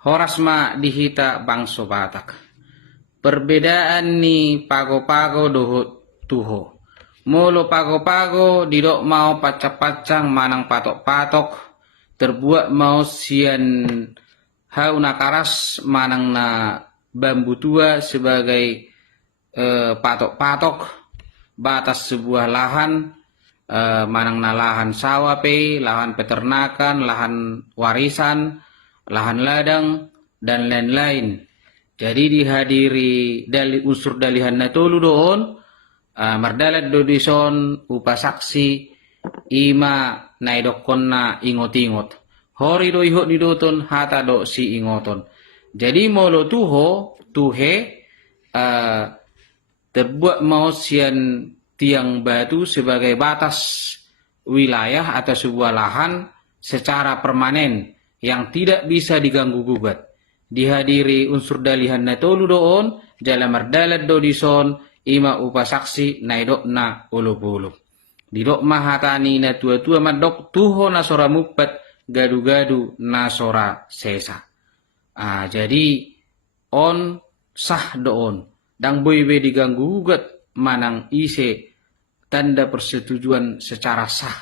Horasma dihita bangso Batak. Perbedaan ni pago-pago doho tuho. Molo pago-pago didok mau pacang-pacang manang patok-patok. Terbuat mau sian hauna karas manang na bambu tua sebagai patok-patok batas sebuah lahan, manang na lahan sawah lahan peternakan, lahan warisan, lahan ladang, dan lain-lain. Jadi dihadiri dari unsur dalihan natolu doon, mardalat dodison upasaksi ima naidokon na ingot-ingot. Hori do ihok didoton hata do si ingoton. Jadi molo tuhe, terbuat mau sian tiang batu sebagai batas wilayah atau sebuah lahan secara permanen yang tidak bisa diganggu gugat. Dihadiri unsur dalihan natolu doon, jala mardalat dodison, ima upasaksi naidok na ulu-ulu. Didok mahatani na tua-tua madok tuho na sora mukbat, gadu-gadu na sora sesa. Jadi on sah doon, dang boybe diganggu gugat manang ise tanda persetujuan secara sah.